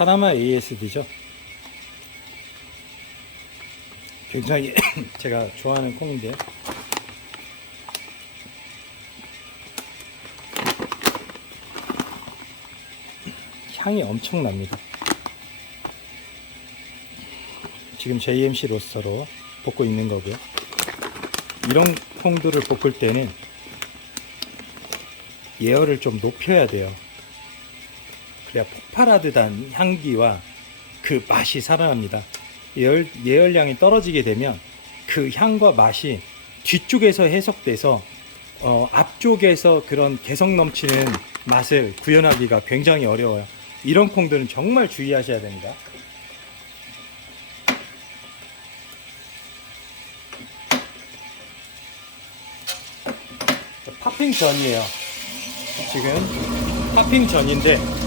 파나마 ASD죠. 굉장히 제가 좋아하는 콩인데요. 향이 엄청납니다. 지금 JMC 로스터로 볶고 있는 거고요. 이런 콩들을 볶을 때는 예열을 좀 높여야 돼요. 그래야 폭발하듯한 향기와 그 맛이 살아납니다. 예열, 예열량이 떨어지게 되면 그 향과 맛이 뒤쪽에서 해석돼서 어, 앞쪽에서 그런 개성 넘치는 맛을 구현하기가 굉장히 어려워요. 이런 콩들은 정말 주의하셔야 됩니다. 팝핑 전이에요. 지금 팝핑 전인데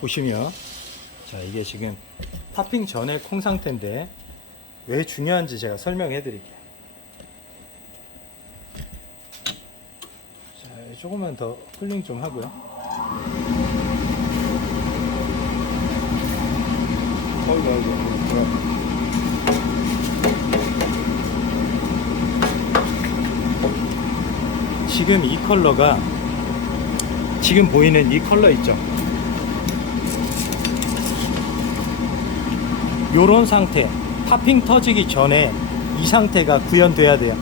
보시면 자 이게 지금 탑핑 전의 콩 상태인데 왜 중요한지 제가 설명해 드릴게요. 자 조금만 더 쿨링 좀 하고요. 어이구 어이구 지금 이 컬러가 지금 보이는 이 컬러 있죠? 요런 상태 탑핑 터지기 전에 이 상태가 구현돼야 돼요.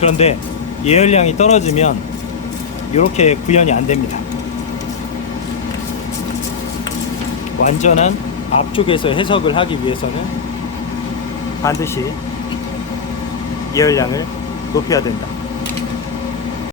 그런데 예열량이 떨어지면 이렇게 구현이 안 됩니다. 완전한 앞쪽에서 해석을 하기 위해서는 반드시 예열량을 높여야 된다